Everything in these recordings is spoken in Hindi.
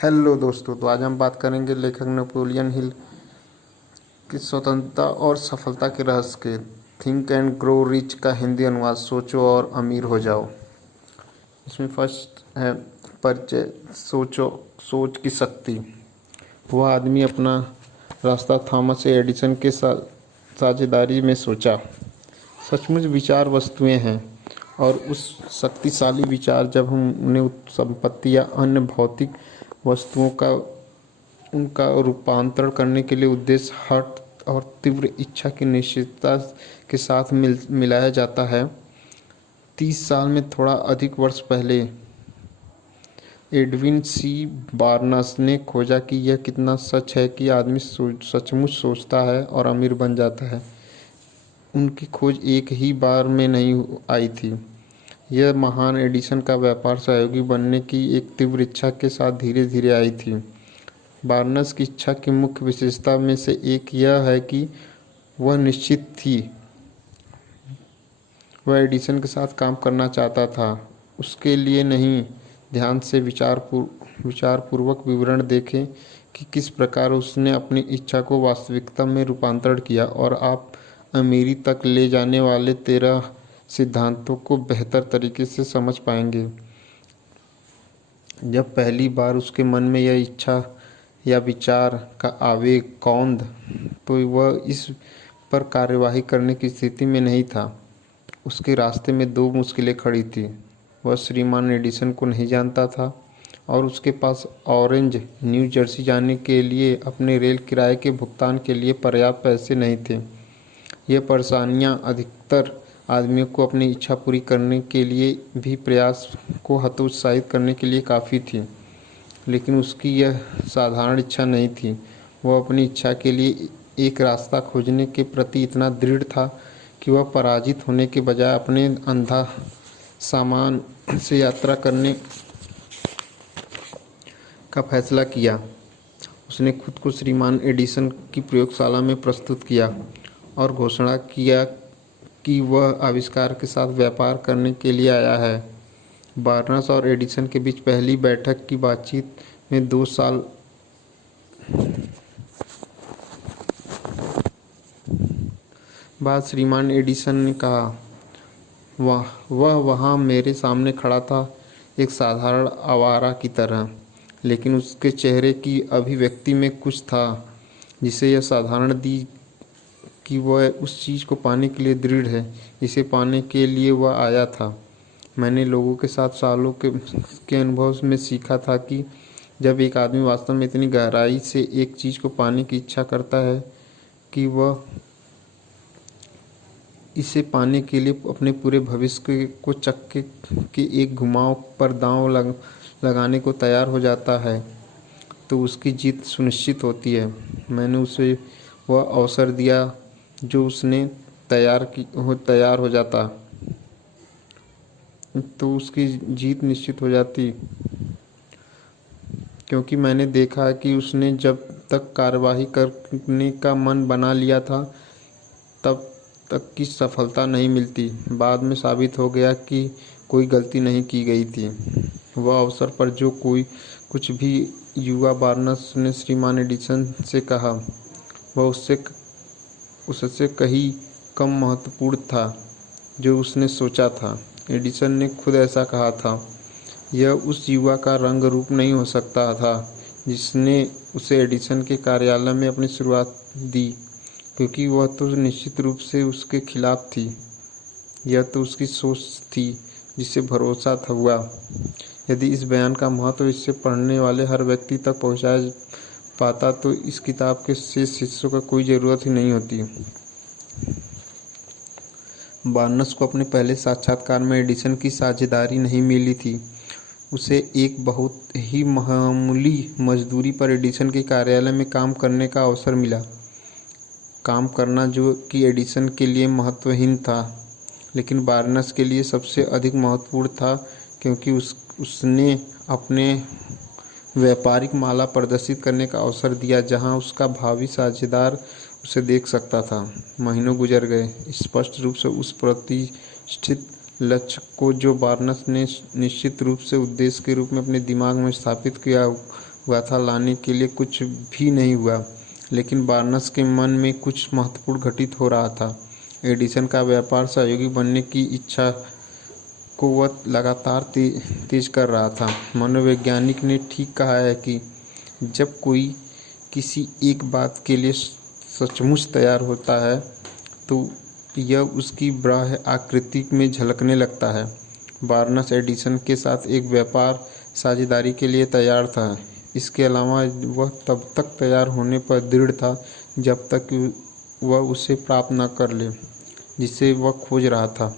हेलो दोस्तों, तो आज हम बात करेंगे लेखक नेपोलियन हिल की स्वतंत्रता और सफलता के रहस्य के। थिंक एंड ग्रो रिच का हिंदी अनुवाद, सोचो और अमीर हो जाओ। इसमें फर्स्ट है परिचय। सोच की शक्ति। वह आदमी अपना रास्ता थॉमस एडिसन के साझेदारी में सोचा। सचमुच विचार वस्तुएं हैं, और उस शक्तिशाली विचार जब हम उन्हें संपत्ति या अन्य भौतिक वस्तुओं का उनका रूपांतरण करने के लिए उद्देश्य, हट और तीव्र इच्छा की निश्चितता के साथ मिलाया जाता है। 30 साल में थोड़ा अधिक वर्ष पहले एडविन सी बार्नस ने खोजा कि यह कितना सच है कि आदमी सचमुच सोचता है और अमीर बन जाता है। उनकी खोज एक ही बार में नहीं आई थी। यह महान एडिसन का व्यापार सहयोगी बनने की एक तीव्र इच्छा के साथ धीरे धीरे आई थी। बार्नस की इच्छा की मुख्य विशेषता में से एक यह है कि वह निश्चित थी वह एडिसन के साथ काम करना चाहता था। उसके लिए नहीं, ध्यान से विचारपूर्वक विवरण देखें कि किस प्रकार उसने अपनी इच्छा को वास्तविकता में रूपांतरण किया, और आप अमीरी तक ले जाने वाले 13 सिद्धांतों को बेहतर तरीके से समझ पाएंगे। जब पहली बार उसके मन में यह इच्छा या विचार का आवेग कौंध, तो वह इस पर कार्यवाही करने की स्थिति में नहीं था। उसके रास्ते में 2 मुश्किलें खड़ी थी। वह श्रीमान एडिसन को नहीं जानता था, और उसके पास ऑरेंज न्यू जर्सी जाने के लिए अपने रेल किराए के भुगतान के लिए पर्याप्त पैसे नहीं थे। ये परेशानियां अधिकतर आदमियों को अपनी इच्छा पूरी करने के लिए भी प्रयास को हतोत्साहित करने के लिए काफ़ी थी, लेकिन उसकी यह साधारण इच्छा नहीं थी। वह अपनी इच्छा के लिए एक रास्ता खोजने के प्रति इतना दृढ़ था कि वह पराजित होने के बजाय अपने अंधा सामान से यात्रा करने का फैसला किया। उसने खुद को श्रीमान एडिसन की प्रयोगशाला में प्रस्तुत किया और घोषणा किया कि वह आविष्कार के साथ व्यापार करने के लिए आया है। बार्नस और एडिसन के बीच पहली बैठक की बातचीत में 2 साल बाद श्रीमान एडिसन ने कहा, वह वहाँ मेरे सामने खड़ा था, एक साधारण आवारा की तरह, लेकिन उसके चेहरे की अभिव्यक्ति में कुछ था जिसे यह साधारण दी कि वह उस चीज़ को पाने के लिए दृढ़ है जिसे पाने के लिए वह आया था। मैंने लोगों के साथ सालों के अनुभव में सीखा था कि जब एक आदमी वास्तव में इतनी गहराई से एक चीज़ को पाने की इच्छा करता है कि वह इसे पाने के लिए अपने पूरे भविष्य को चक्के के एक घुमाव पर दांव लगाने को तैयार हो जाता है, तो उसकी जीत सुनिश्चित होती है। मैंने उसे वह अवसर दिया जो उसने तैयार हो जाता, तो उसकी जीत निश्चित हो जाती, क्योंकि मैंने देखा कि उसने जब तक कार्यवाही करने का मन बना लिया था तब तक की सफलता नहीं मिलती। बाद में साबित हो गया कि कोई गलती नहीं की गई थी। वह अवसर पर जो कुछ भी युवा बार्नस ने श्रीमान एडिसन से कहा, वह उससे कहीं कम महत्वपूर्ण था जो उसने सोचा था। एडिसन ने खुद ऐसा कहा था। यह उस युवा का रंग रूप नहीं हो सकता था जिसने उसे एडिसन के कार्यालय में अपनी शुरुआत दी, क्योंकि वह तो निश्चित रूप से उसके खिलाफ थी। यह तो उसकी सोच थी जिसे भरोसा था हुआ। यदि इस बयान का महत्व इससे पढ़ने वाले हर व्यक्ति तक पहुंचाया पाता तो इस किताब के शेष हिस्सों का कोई ज़रूरत ही नहीं होती। बार्नस को अपने पहले साक्षात्कार में एडिसन की साझेदारी नहीं मिली थी। उसे एक बहुत ही मामूली मजदूरी पर एडिसन के कार्यालय में काम करने का अवसर मिला। काम करना जो कि एडिसन के लिए महत्वहीन था, लेकिन बार्नस के लिए सबसे अधिक महत्वपूर्ण था, क्योंकि उसने अपने व्यापारिक माला प्रदर्शित करने का अवसर दिया जहां उसका भावी साझेदार उसे देख सकता था। महीनों गुजर गए। स्पष्ट रूप से उस प्रतिष्ठित लक्ष्य को जो बार्नस ने निश्चित रूप से उद्देश्य के रूप में अपने दिमाग में स्थापित किया हुआ था लाने के लिए कुछ भी नहीं हुआ, लेकिन बार्नस के मन में कुछ महत्वपूर्ण घटित हो रहा था। एडिसन का व्यापार सहयोगी बनने की इच्छा को वह लगातार तेज कर रहा था। मनोवैज्ञानिक ने ठीक कहा है कि जब कोई किसी एक बात के लिए सचमुच तैयार होता है तो यह उसकी बाह्य आकृति में झलकने लगता है। बार्नस एडिसन के साथ एक व्यापार साझेदारी के लिए तैयार था। इसके अलावा वह तब तक तैयार होने पर दृढ़ था जब तक वह उसे प्राप्त न कर ले जिसे वह खोज रहा था।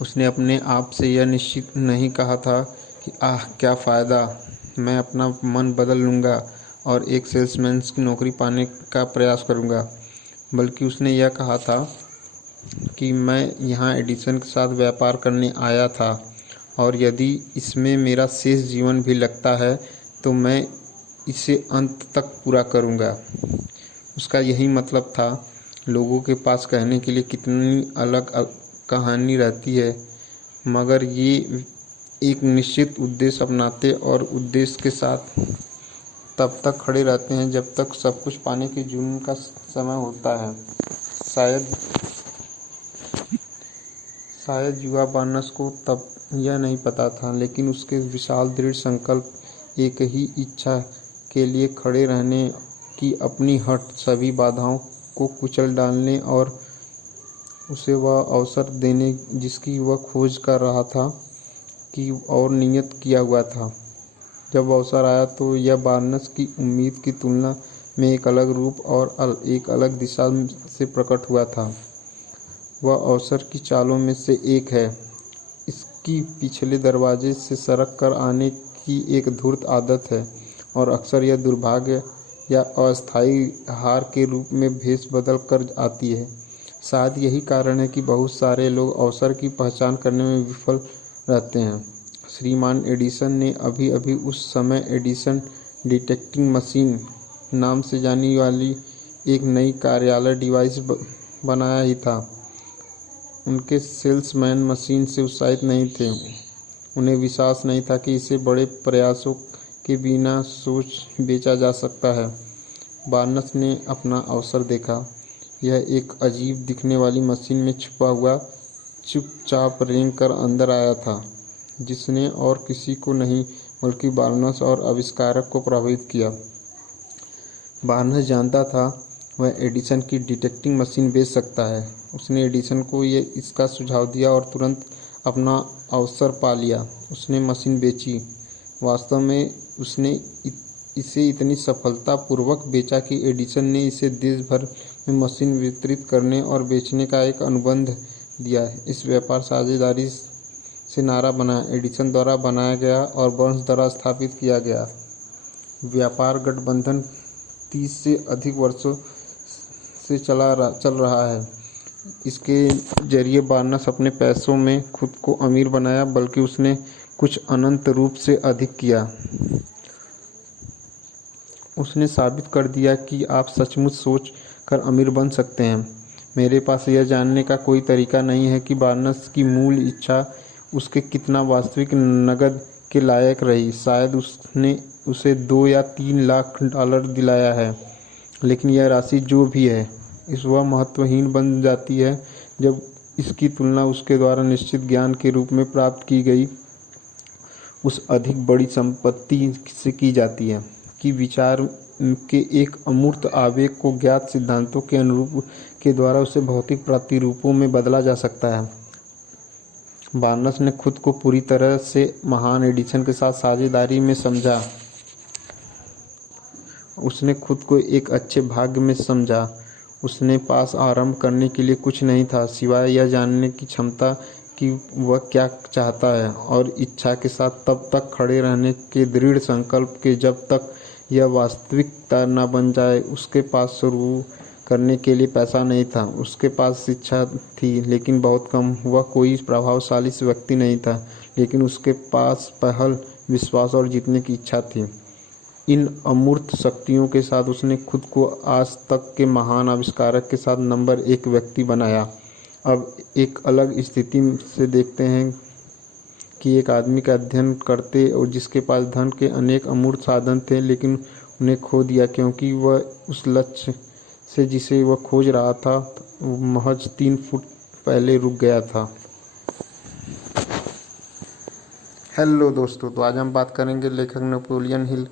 उसने अपने आप से यह निश्चित नहीं कहा था कि क्या फ़ायदा, मैं अपना मन बदल लूँगा और एक सेल्समैन की नौकरी पाने का प्रयास करूँगा, बल्कि उसने यह कहा था कि मैं यहाँ एडिसन के साथ व्यापार करने आया था और यदि इसमें मेरा शेष जीवन भी लगता है तो मैं इसे अंत तक पूरा करूँगा। उसका यही मतलब था। लोगों के पास कहने के लिए कितनी अलग कहानी रहती है, मगर ये एक निश्चित उद्देश्य अपनाते और उद्देश्य के साथ तब तक खड़े रहते हैं जब तक सब कुछ पाने के जुनून का समय होता है। शायद युवा बार्नस को तब यह नहीं पता था, लेकिन उसके विशाल दृढ़ संकल्प, एक ही इच्छा के लिए खड़े रहने की अपनी हट, सभी बाधाओं को कुचल डालने और उसे वह अवसर देने जिसकी वह खोज कर रहा था कि और नियत किया हुआ था। जब अवसर आया तो यह बार्नस की उम्मीद की तुलना में एक अलग रूप और एक अलग दिशा से प्रकट हुआ था। वह अवसर की चालों में से एक है। इसकी पिछले दरवाजे से सरक कर आने की एक धूर्त आदत है और अक्सर यह दुर्भाग्य या अस्थायी हार के रूप में भेष बदल कर आती है। शायद यही कारण है कि बहुत सारे लोग अवसर की पहचान करने में विफल रहते हैं। श्रीमान एडिसन ने अभी अभी उस समय एडिसन डिटेक्टिंग मशीन नाम से जानी वाली एक नई कार्यालय डिवाइस बनाया ही था। उनके सेल्समैन मशीन से उत्साहित नहीं थे। उन्हें विश्वास नहीं था कि इसे बड़े प्रयासों के बिना सोच बेचा जा सकता है। बार्नस ने अपना अवसर देखा। यह एक अजीब दिखने वाली मशीन में छुपा हुआ चुपचाप रेंग कर अंदर आया था, जिसने और किसी को नहीं बल्कि बार्नस और आविष्कारक को प्रभावित किया। बार्नस जानता था वह एडिसन की डिटेक्टिंग मशीन बेच सकता है। उसने एडिसन को इसका सुझाव दिया और तुरंत अपना अवसर पा लिया। उसने मशीन बेची। वास्तव में उसने इसे इतनी सफलतापूर्वक बेचा कि एडिसन ने इसे देश भर में मशीन वितरित करने और बेचने का एक अनुबंध दिया। इस व्यापार साझेदारी से नारा बना एडिसन द्वारा बनाया गया और बर्न्स द्वारा स्थापित किया गया व्यापार गठबंधन 30 से अधिक वर्षों से चल रहा है। इसके जरिए बार्नस अपने पैसों में खुद को अमीर बनाया, बल्कि उसने कुछ अनंत रूप से अधिक किया। उसने साबित कर दिया कि आप सचमुच सोच कर अमीर बन सकते हैं। मेरे पास यह जानने का कोई तरीका नहीं है कि बार्नस की मूल इच्छा उसके कितना वास्तविक नकद के लायक रही। शायद उसने उसे 2 या 3 लाख डॉलर दिलाया है, लेकिन यह राशि जो भी है वह महत्वहीन बन जाती है जब इसकी तुलना उसके द्वारा निश्चित ज्ञान के रूप में प्राप्त की गई उस अधिक बड़ी संपत्ति से की जाती है कि विचार के एक अमूर्त आवेग को ज्ञात सिद्धांतों के अनुरूप के द्वारा उसे भौतिक प्रतिरूपों में बदला जा सकता है। बार्नस ने खुद को पूरी तरह से महान एडिसन के साथ साझेदारी में समझा। उसने खुद को एक अच्छे भाग्य में समझा। उसने पास आरंभ करने के लिए कुछ नहीं था सिवाय यह जानने की क्षमता कि वह क्या चाहता है और इच्छा के साथ तब तक खड़े रहने के दृढ़ संकल्प के जब तक यह वास्तविकता न बन जाए। उसके पास शुरू करने के लिए पैसा नहीं था। उसके पास इच्छा थी, लेकिन बहुत कम। वह कोई प्रभावशाली व्यक्ति नहीं था, लेकिन उसके पास पहल, विश्वास और जीतने की इच्छा थी। इन अमूर्त शक्तियों के साथ उसने खुद को आज तक के महान आविष्कारक के साथ नंबर 1 व्यक्ति बनाया। अब एक अलग स्थिति से देखते हैं कि एक आदमी का अध्ययन करते और जिसके पास धन के अनेक अमूर्त साधन थे, लेकिन उन्हें खो दिया क्योंकि वह उस लक्ष्य से जिसे वह खोज रहा था महज 3 फुट पहले रुक गया था। हेलो दोस्तों, तो आज हम बात करेंगे लेखक नेपोलियन हिल